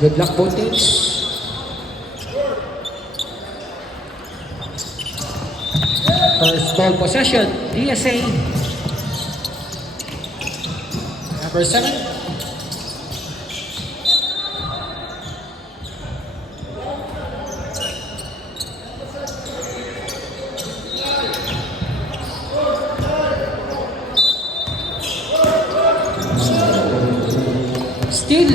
Good luck both teams. First ball possession, DSA. Number 7. Still.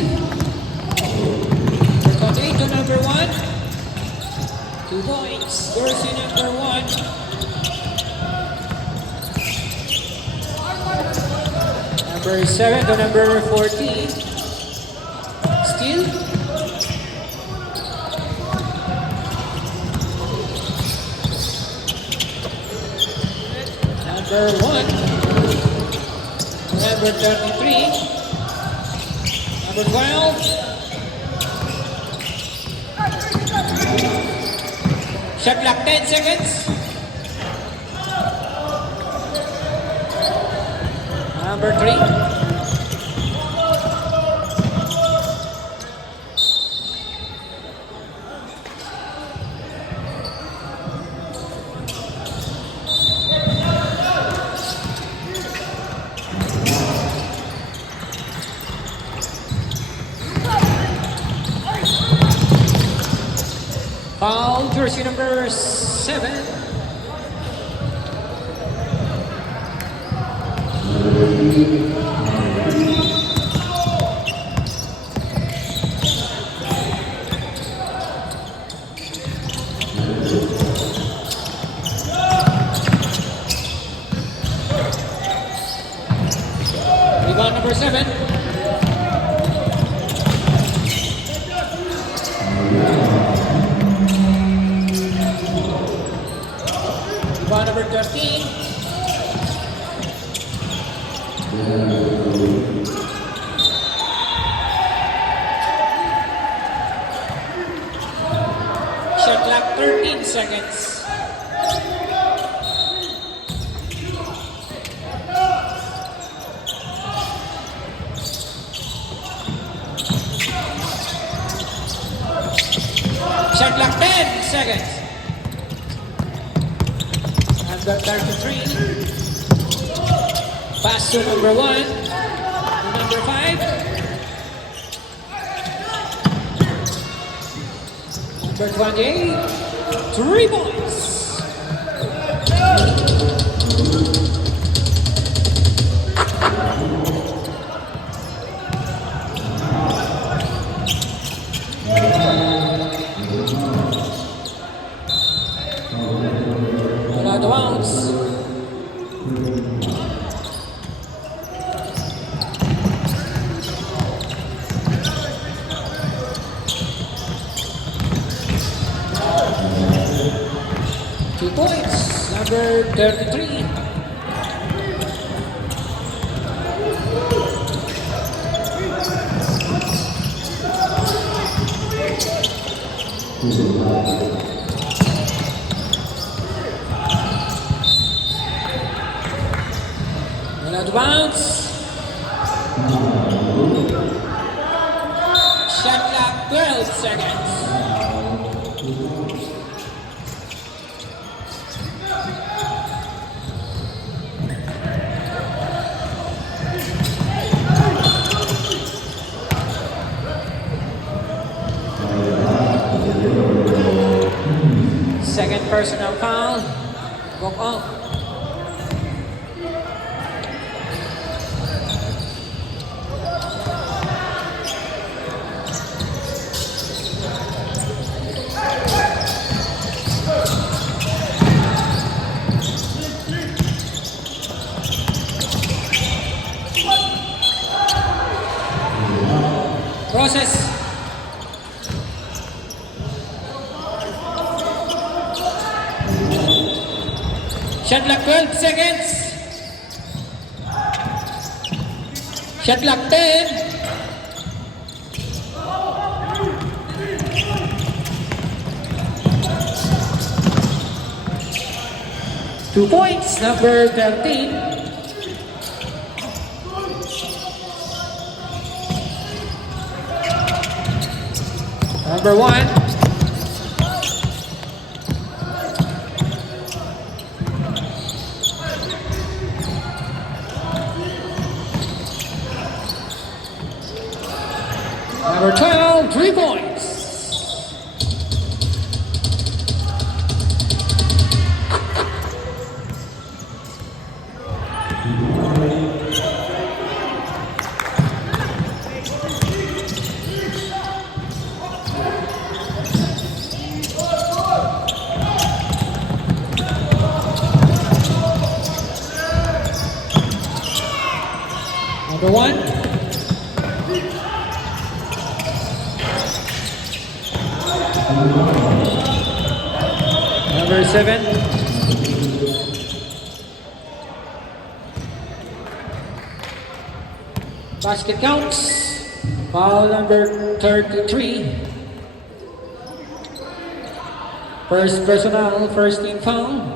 Number 8 to number 1. 2 points. Jersey number 1. Number 7 to number 14. Still. Number 1. Number 33. Number 12. Shot clock 10 seconds. Number 3. Foul, jersey number 7. Rebound number 7. Rebound number 13. Shot clock 13 seconds. Shot clock 10 seconds. Number 33. Pass to number 1. To number 5. Number 28. 3 points. Wala the bounce. Two points, number 33. Wala the bounce. Shot clock 12 seconds. Second personal foul. Walk off. Process. Shot clock 12 seconds. Shot clock 10. Two points, number 13. Number 1. Number 12, 3 points. Number 1. Number 7. Basket counts. Foul number 33. First personal, first team foul.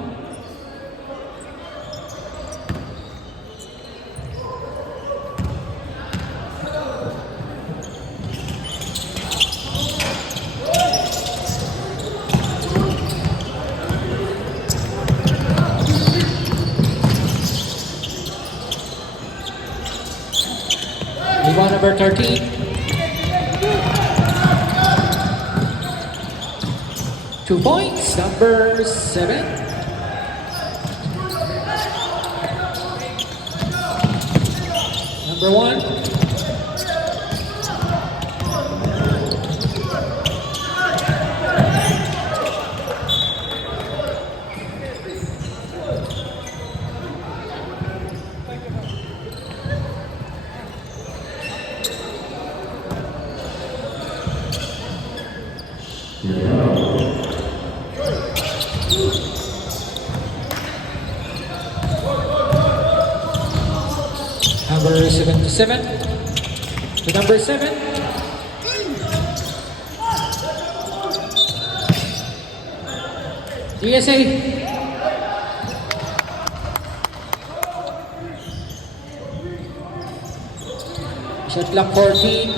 Rebound number 13. 2 points, number 7. Number 1. Number 77 to number 7. DSA. Shot clock 14.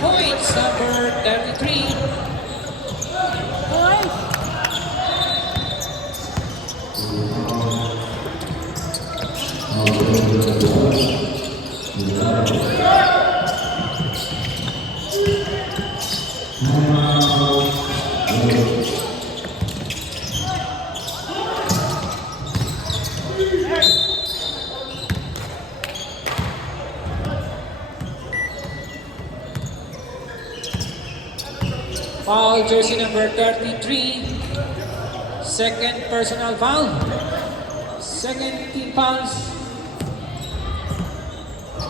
Points, number 33. Foul, jersey number 33. Second personal foul. Second team fouls.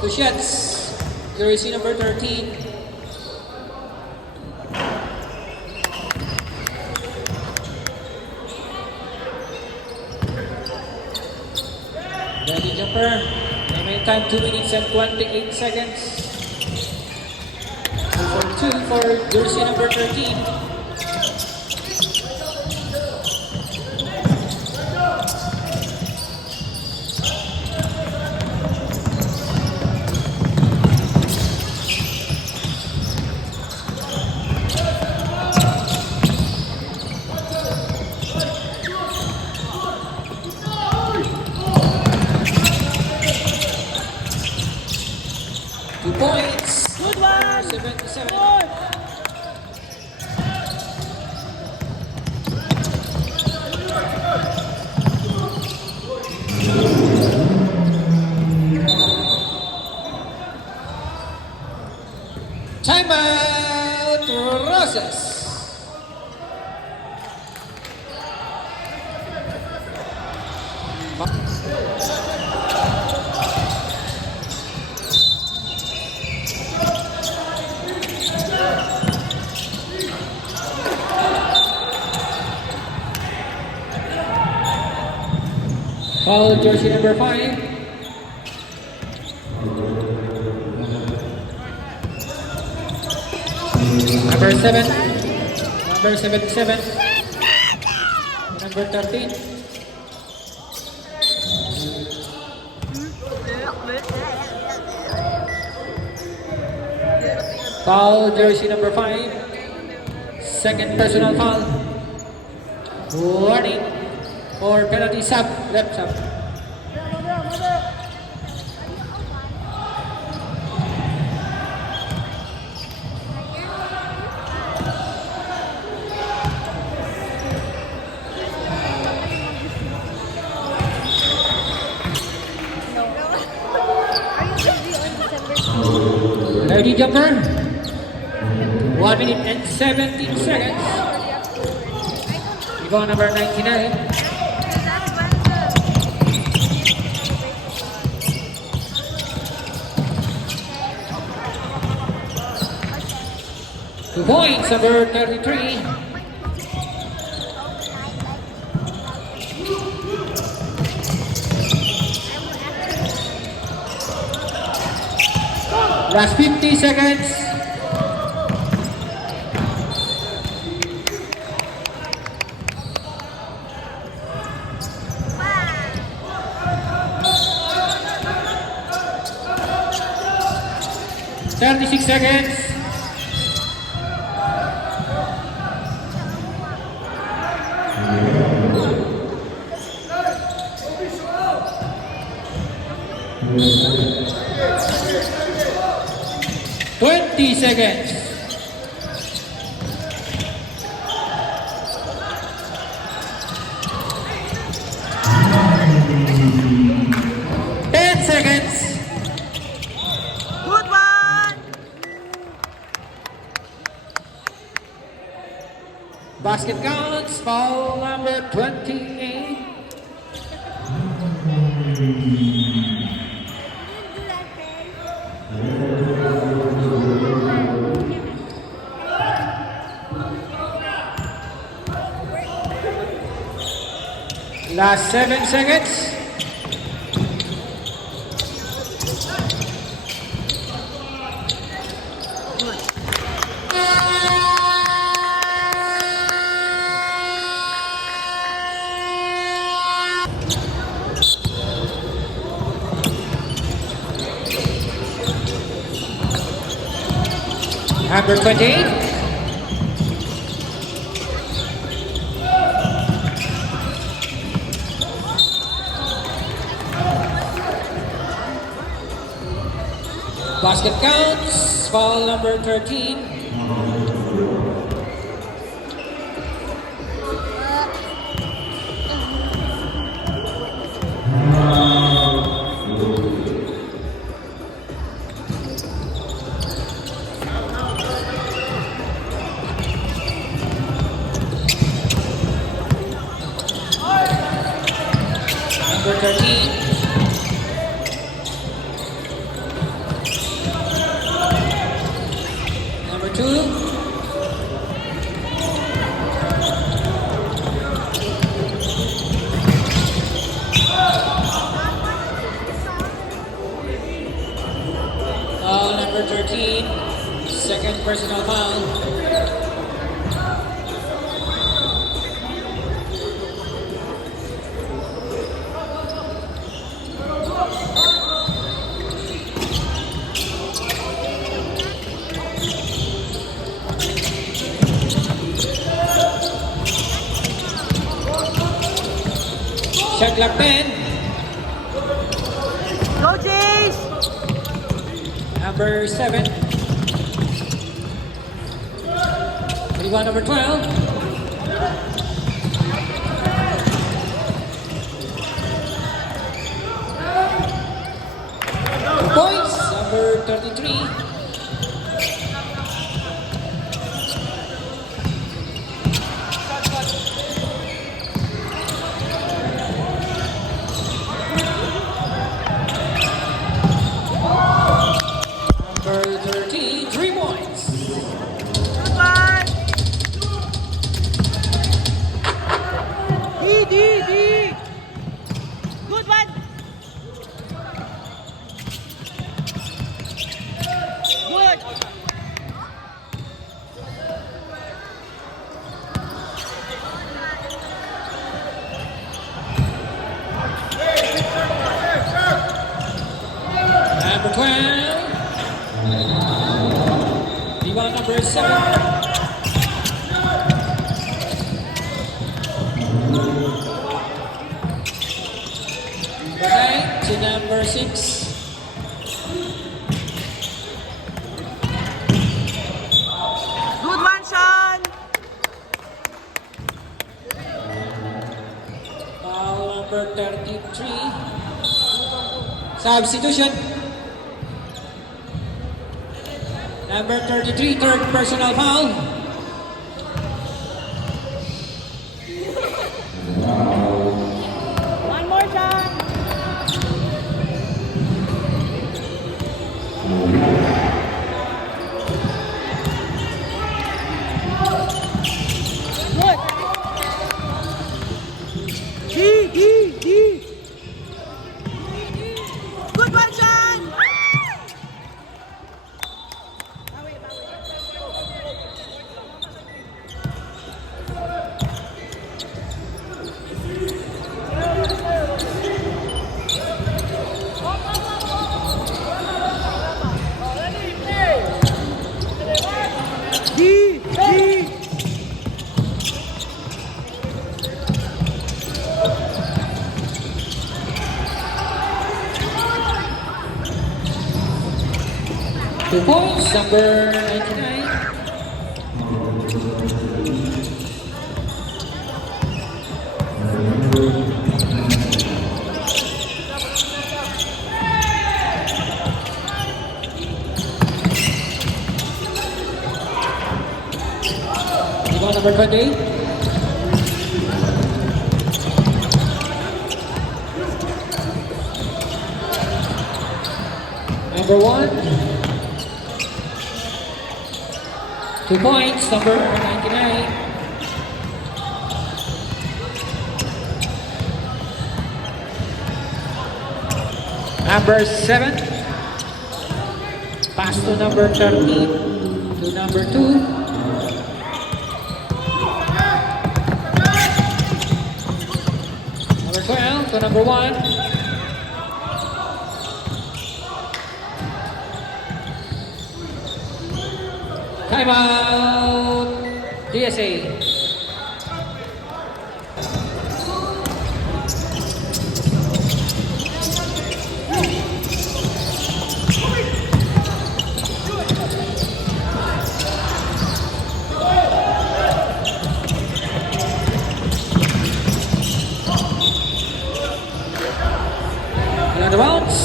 2 shots. Jersey number 13. Ready jumper. Remaining time 2 minutes and 28 seconds. 2 for jersey number 13. Points. Good one. 77. Good. Timeout, Rosas. Foul, jersey number 5. Number 7. Number 77. Number 13. Foul, jersey number 5. Second personal foul. Warning or penalty sub, left sub. Ready jumper. 1 minute and 17 seconds. We go number 99. Two points, number 33. Last 50 seconds. Wow. 36 seconds. Seconds. Good one. Basket counts. Foul number 28. Last 7 seconds. Number 28. Basket counts. Foul number 13. Number 13. Number 2. Foul number 13. Second personal foul. Shot clock 10. Go Jays. Number 7. Rebound number 12. Points number 33. Number 13, 3 points. Good one. D. Good one. number 7. Number 9 to number 6. Good one, Sean. Foul number 33. Substitution. Number 33, third personal foul. One more, Sean. Good. D. Good one, Sean. D. 2 points, number 99. Rebound number 20. Number 1. 2 points, number 99. Number 7. Pass to number 13. To number 2. Number 12 to number 1. Timeout, DSA. Another bounce.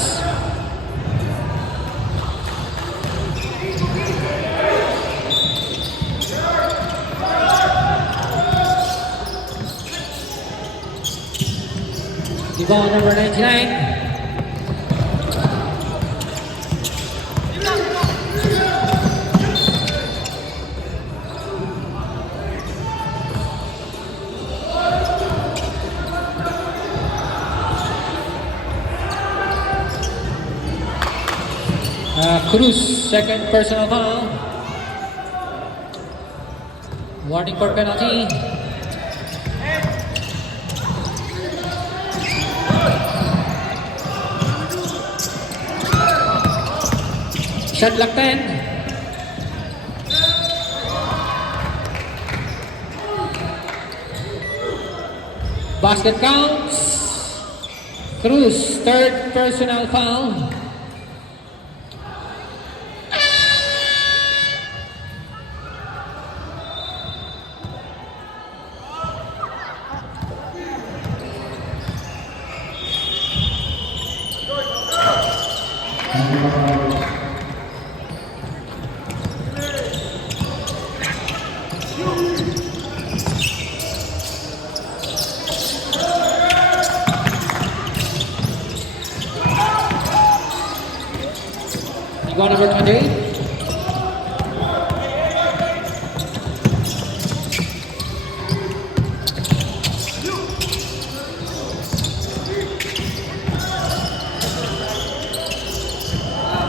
Rebound number 99. Cruz, second personal foul. Warning for penalty. Shot clock 10. Basket counts. Cruz, third personal foul. Rebound number 28.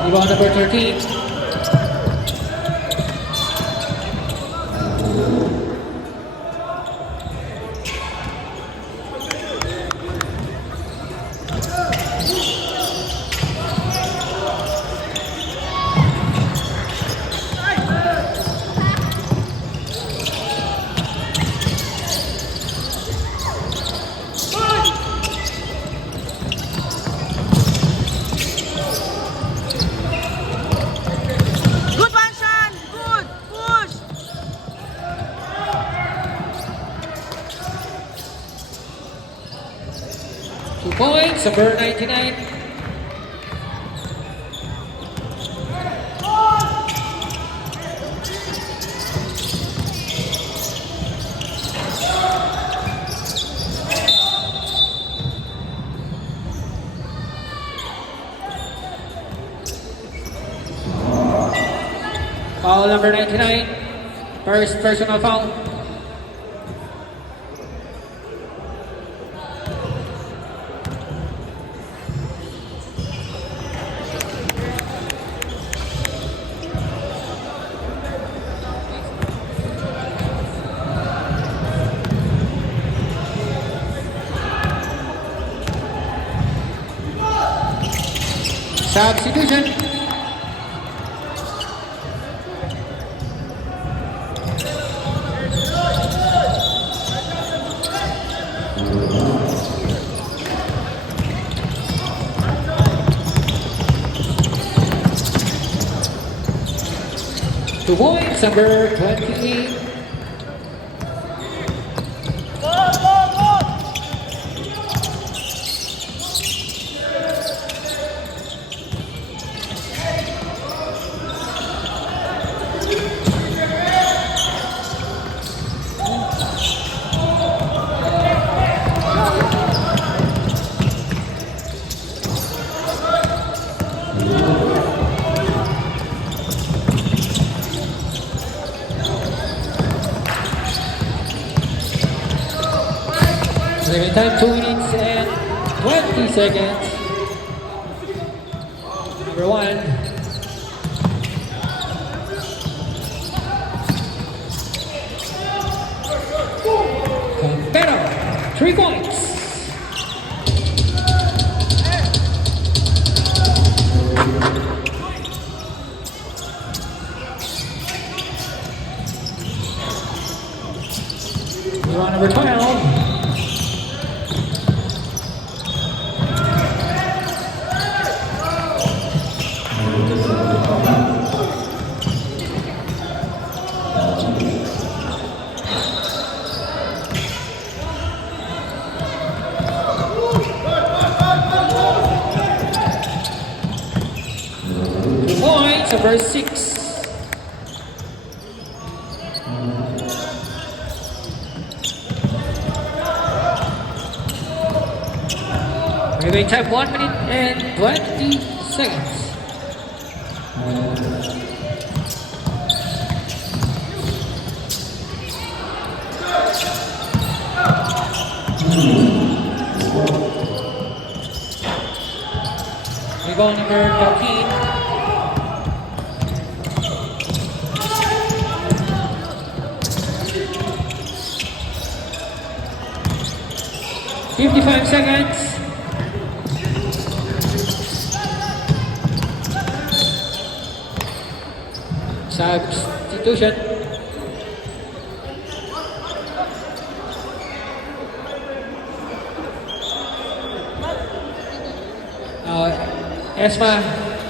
Rebound number 13. points, number 99. Foul number 99. First personal foul. Substitution. Two points, number 28. Second time, 2 minutes and 20 seconds. Number 1. Campero, 3 points. We're on number 12. Points, number 6. Remaining time 1 minute and 20 seconds. We go number 13. $55 seconds. Substitution. Esma,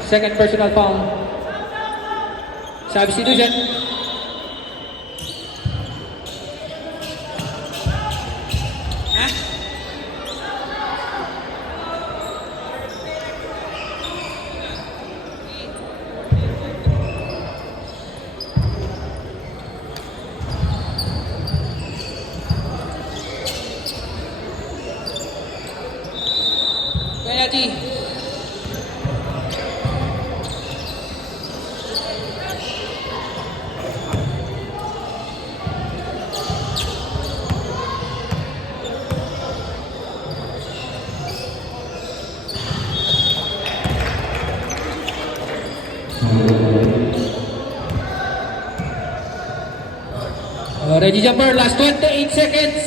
second personal foul. Substitution. Penalty. Ready jumper, last 28 seconds.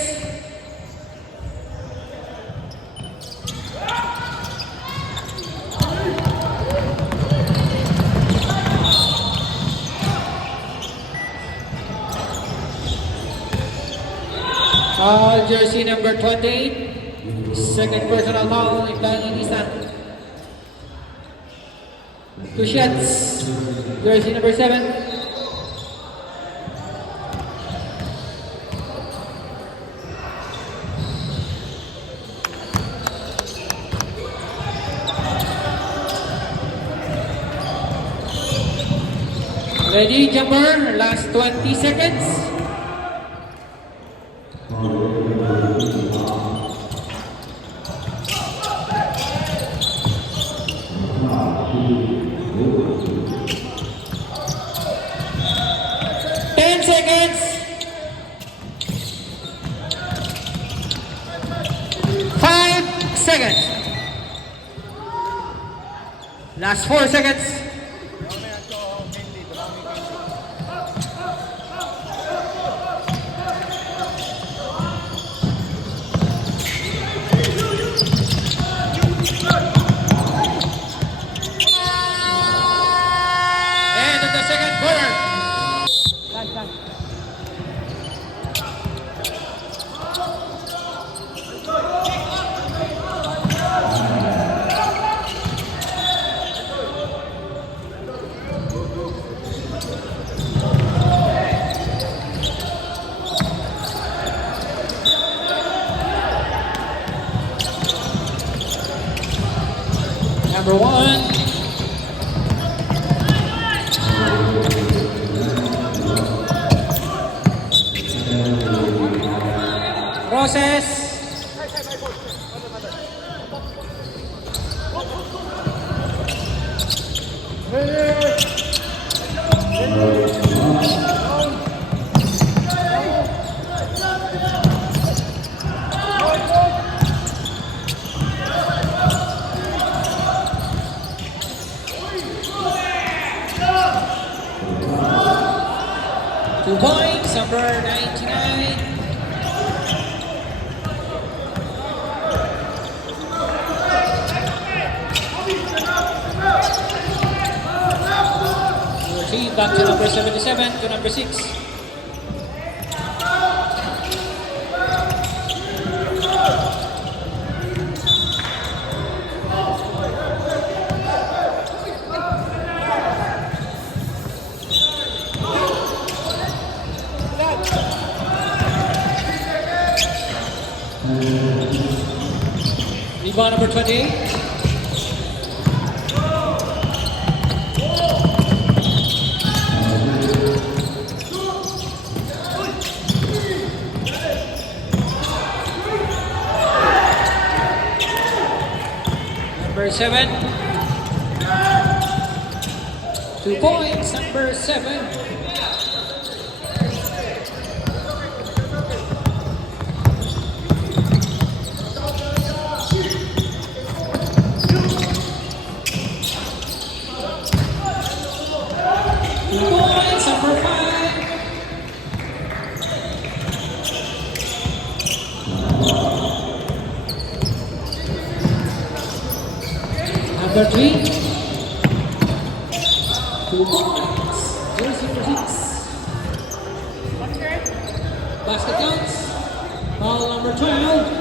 Jersey number 28, second personal foul, Ibrahim Isa. 2 shots, jersey number 7. Ready, jumper? Last 20 seconds. Seconds. 5 seconds. Last 4 seconds. End of the second quarter. Number 1. Process. Two points, number 99. Retrieve back to number 77 to number 6. Rebound number 28. Number 7. 2 points, number 7. Number 3. 2 points. Jersey number 6. Basket counts. Foul number 12.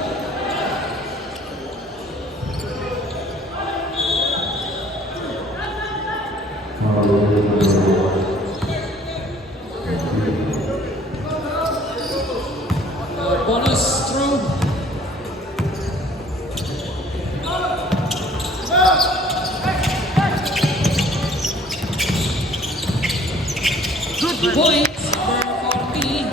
Bonus throw. Good points for 40.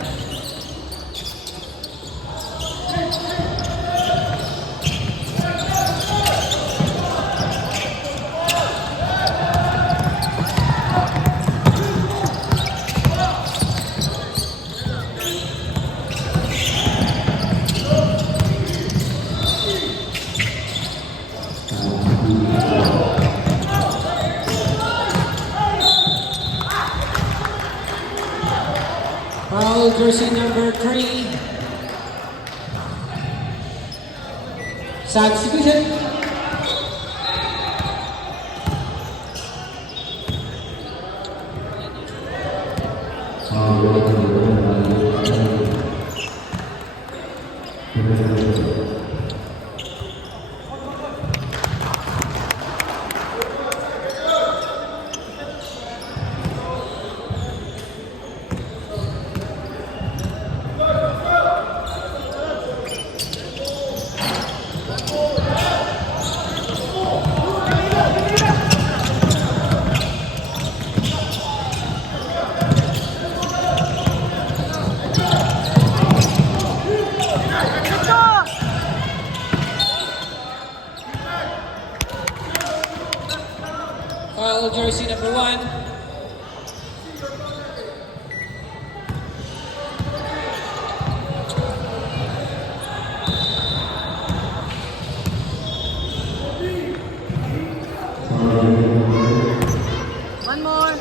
Foul jersey number 3. Substitution. One more.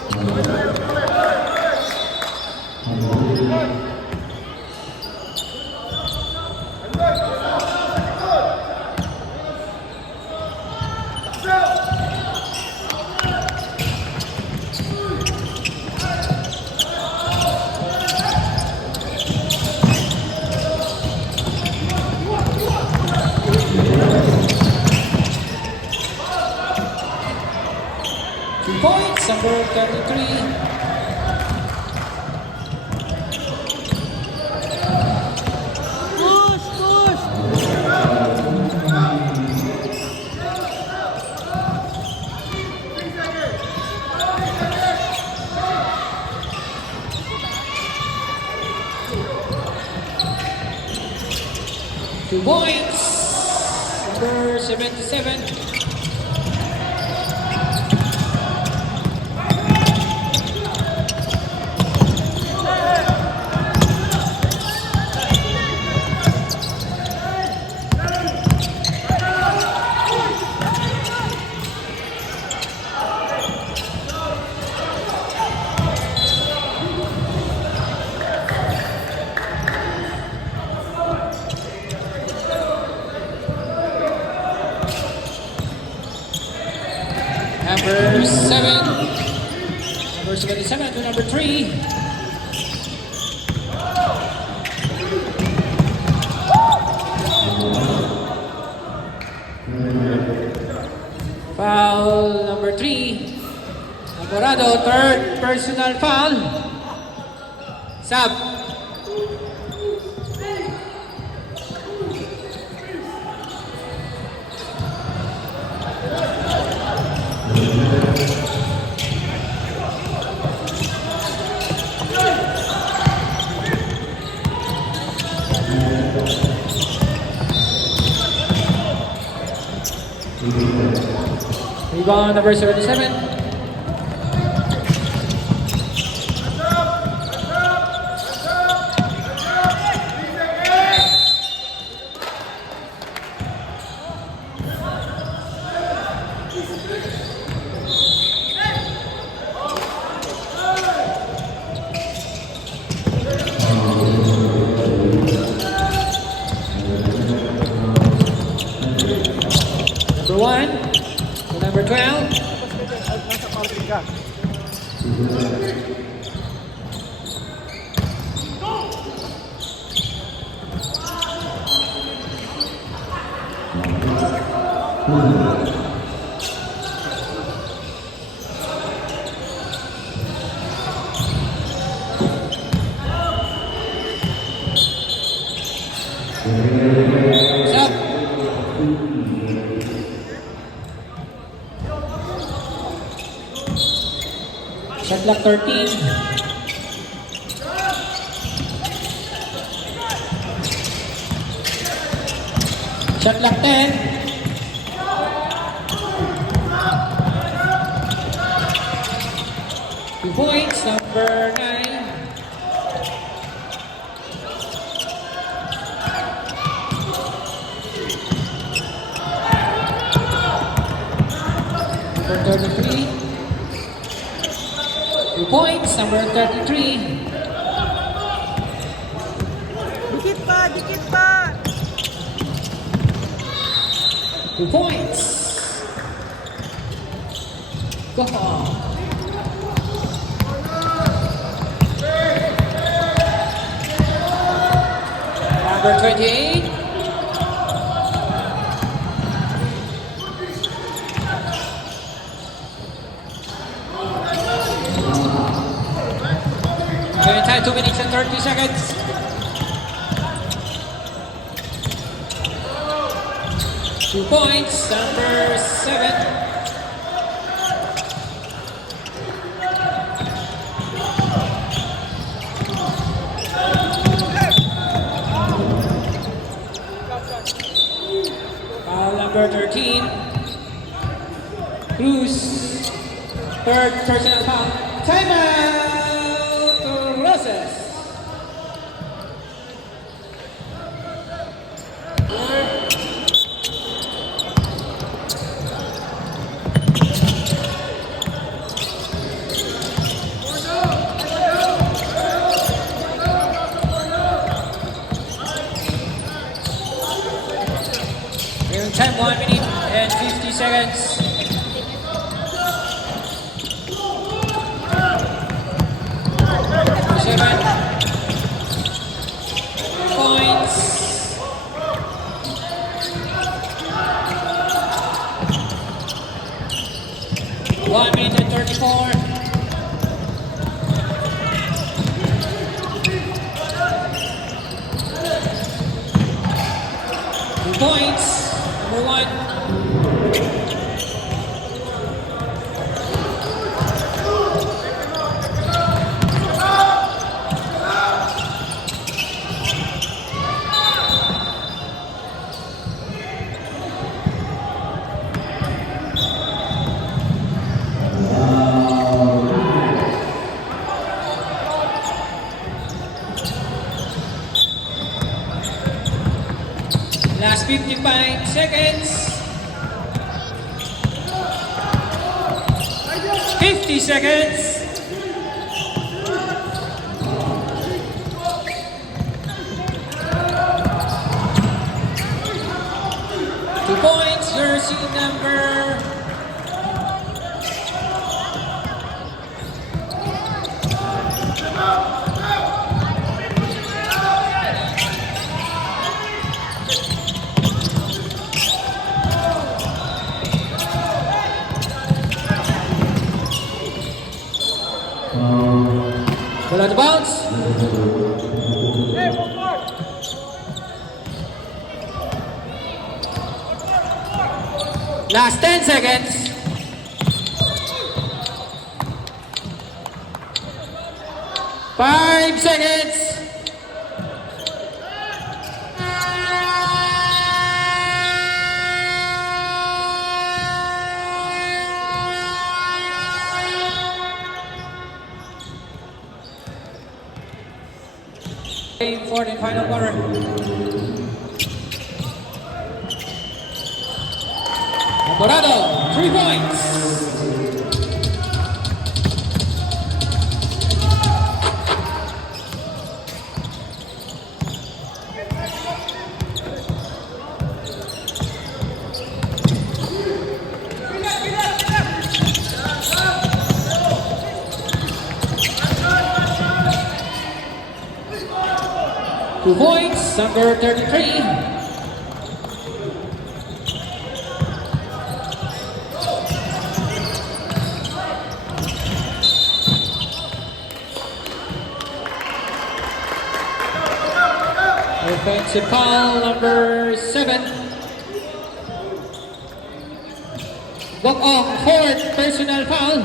2 points, number 33. Push, push. 2 points, number 77. Number 7. Number 77 to number 3. Foul number 3. Alvarado, third personal foul. Sub. Rebound number 77. Number 1 to number 12. Sub. Shot clock 13. Shot clock 10. Two points, number 9. Number 33. 2 points, number 33. Dikit pa, dikit pa. 2 points. Go on. Number 28. Time 2 minutes and 30 seconds. Two points, number 7. Foul number 13. Cruz, third personal foul. Timeout! seconds. Seven points. 1 minute and 34. Points. Number one. Last 55 seconds. 50 seconds. Two points, jersey number 'Ball out of bounds. Last 10 seconds. Five seconds. Game fourth and final quarter. Alvarado, 3 points. Two points, number 33. Offensive foul, number 7. Walk off, fourth personal foul.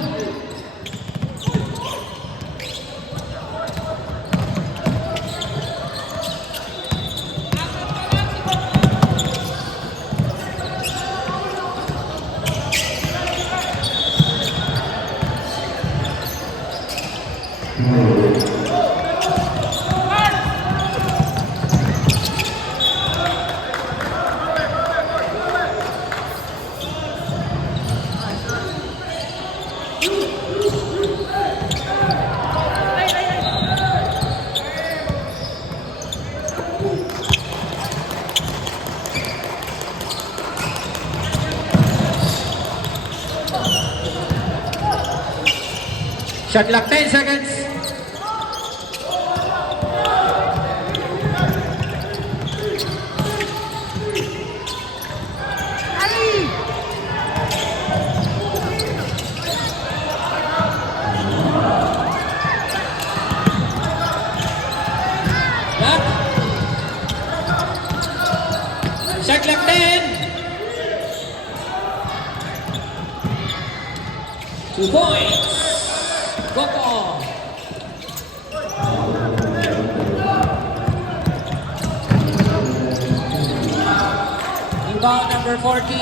Shot clock 10 seconds. Clock. Shot clock 10. 2 points. Walk off. Inbound number 40.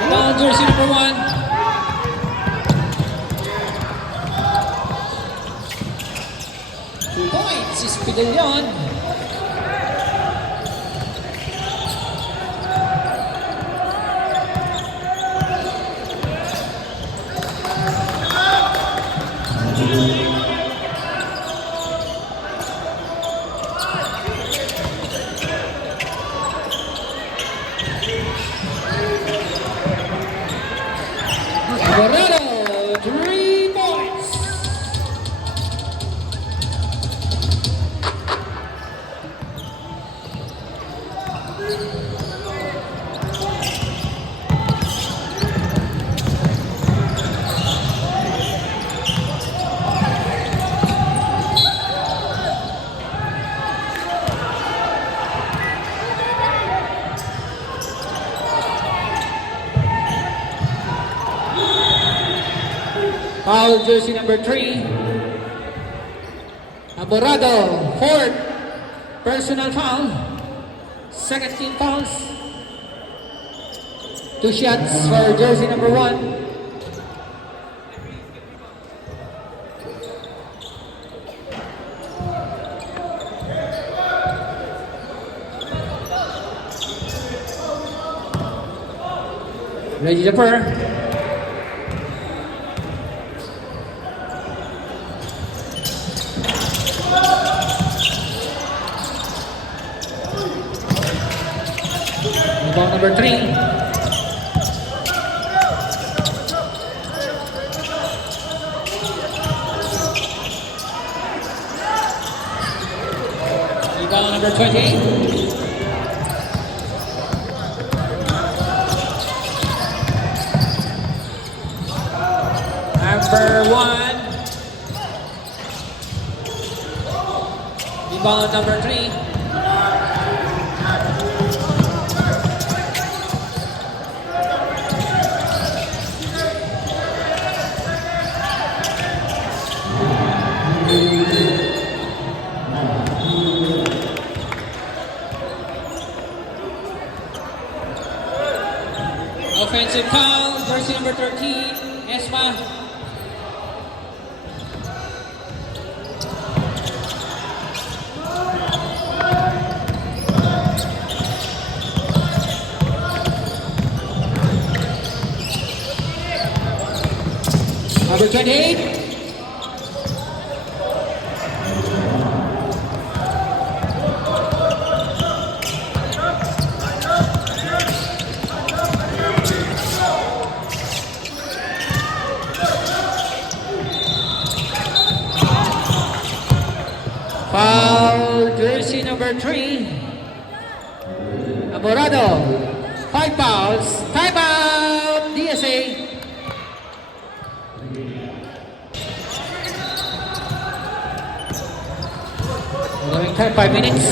Inbound jersey number 1. Points is Pidelion. Foul jersey number 3. Amorado, fourth personal foul. Second team fouls. 2 shots for jersey number 1. Reggie Japper. Rebound number 3. Rebound number 20. Number 1. Rebound number 3. Offensive foul, jersey number 13, Esma. Number 28. Foul, jersey number 3. Amorado. 5 fouls. Timeout, DSA. Going time, 5 minutes.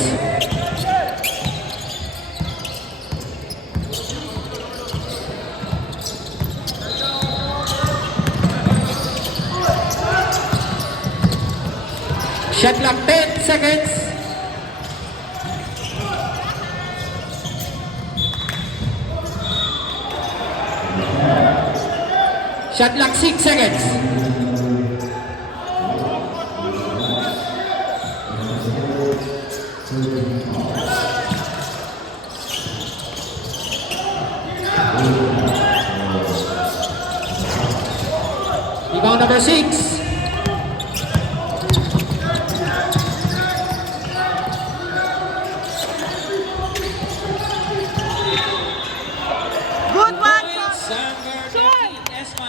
Shot clock 10 seconds. Shot clock 6 seconds. Rebound number 6. Good one, Points, number 13, Esma.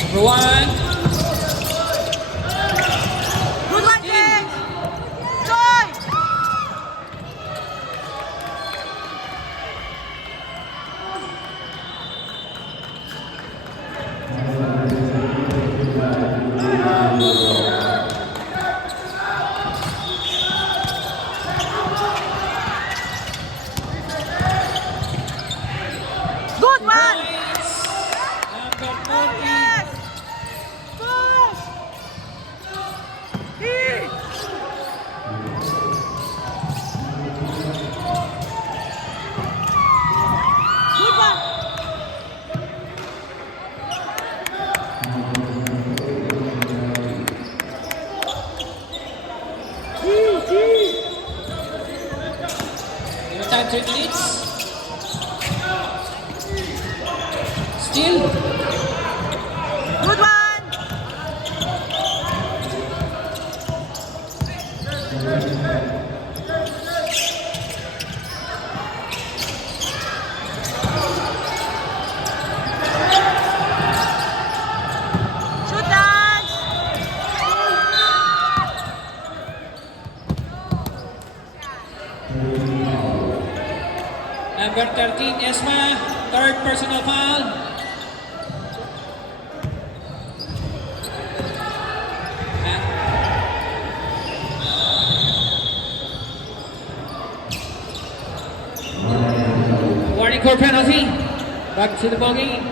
Number 1. Good one, James. Joy. Good one. Points, number 40. Yes. Push. Hit. Good one. Your time 3 minutes. Still. Good one. Shoot dance! Number 13, Esma. Third personal foul. Warning for penalty. Back to the ball game.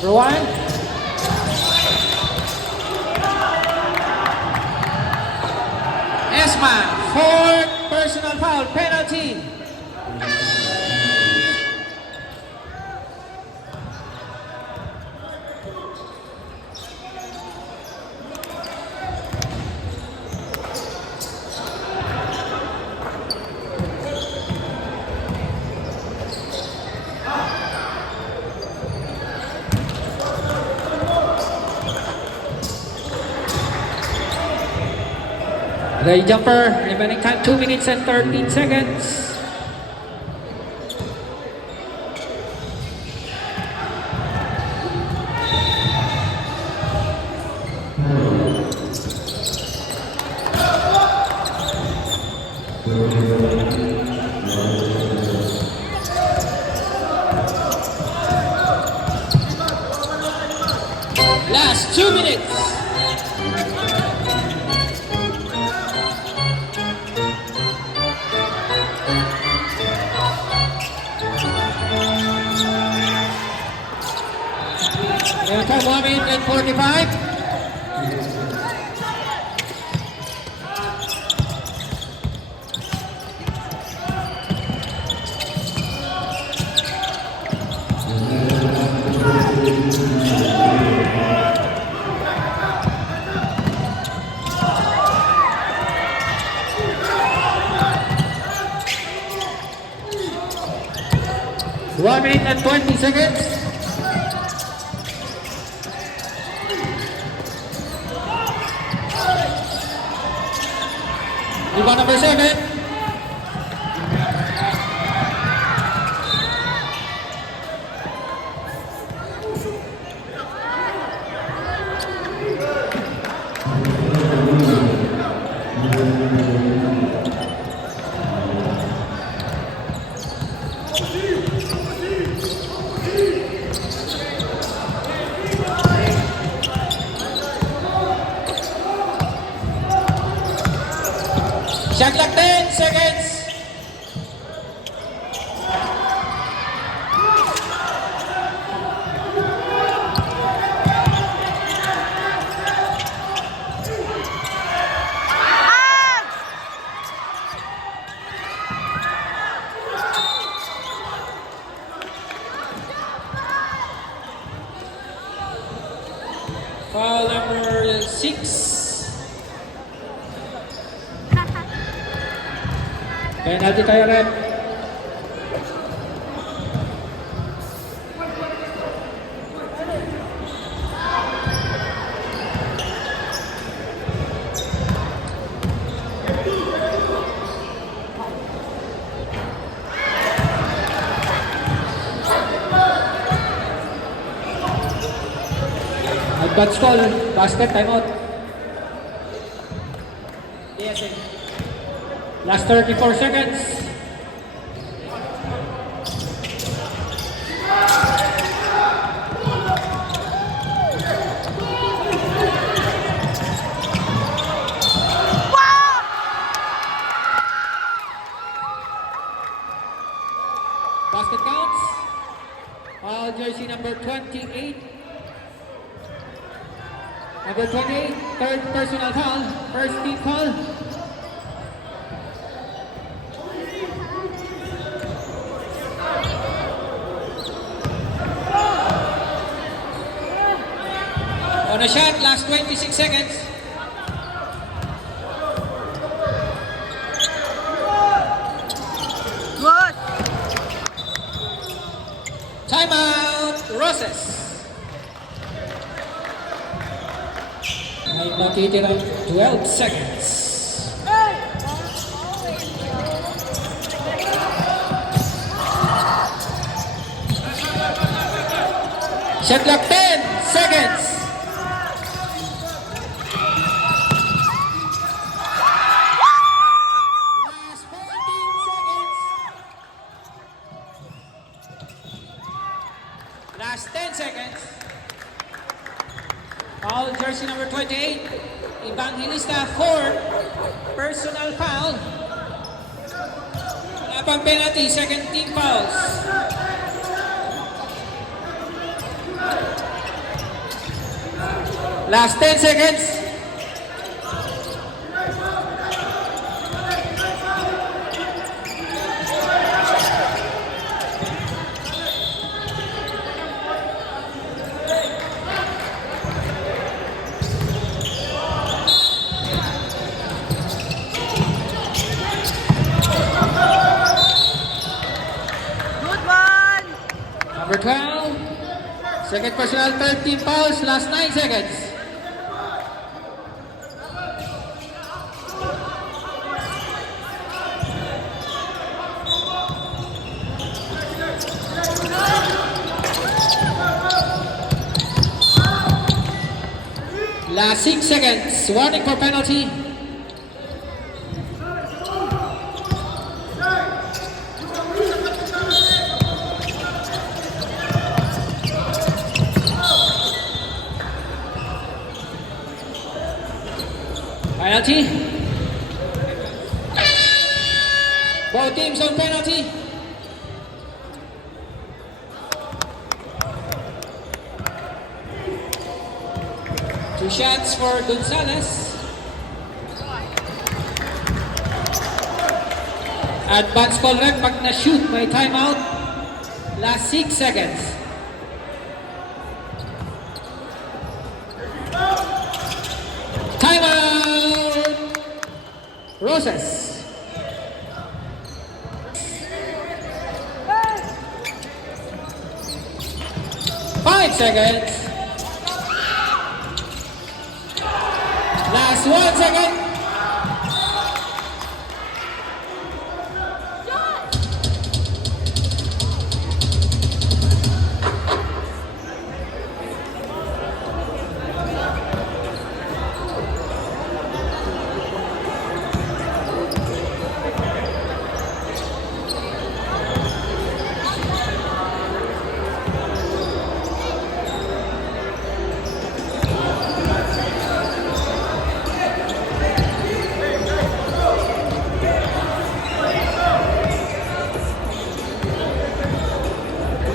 Number one. Esma, fourth personal foul, penalty. The jumper, remaining time 2 minutes and 13 seconds. Last 2 minutes. Time 1 minute and 45. One minute and 20 seconds. Rebound number 7. Shot clock 10 seconds. Foul number 6. Penalty tayo rin. Advance call, basket, timeout. Yes, sir. Last 34 seconds. Basket counts. Foul jersey number 28. Number 28, third personal foul, first team foul. On a shot, last 26 seconds. Good. Timeout, Roses. Ay nakitirang 12 seconds. Shot clock 10 seconds. Last 14 seconds. Last 10 seconds. Foul jersey number 28. Evangelista 4. Personal foul. Wala pang penalty. Second team fouls. Last 10 seconds. Good one. Number 12. Second personal, third team fouls. Last 9 seconds. Last 6 seconds. Warning for penalty. Penalty. Both teams on penalty. Two shots for Gonzalez. Advance call rep pag na-shoot may timeout. Last 6 seconds. Timeout! Roses. Five seconds. Last 1 second.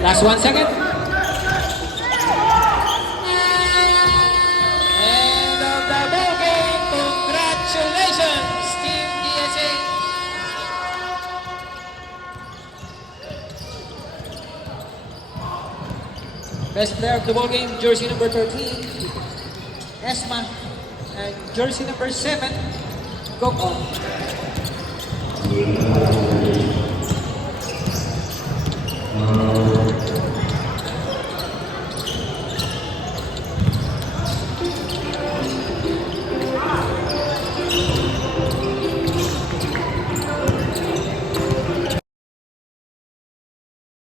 Last 1 second. End of the ball game. Congratulations, Team DSA. Best player of the ball game, jersey number 13, Esma, and jersey number 7, Coco.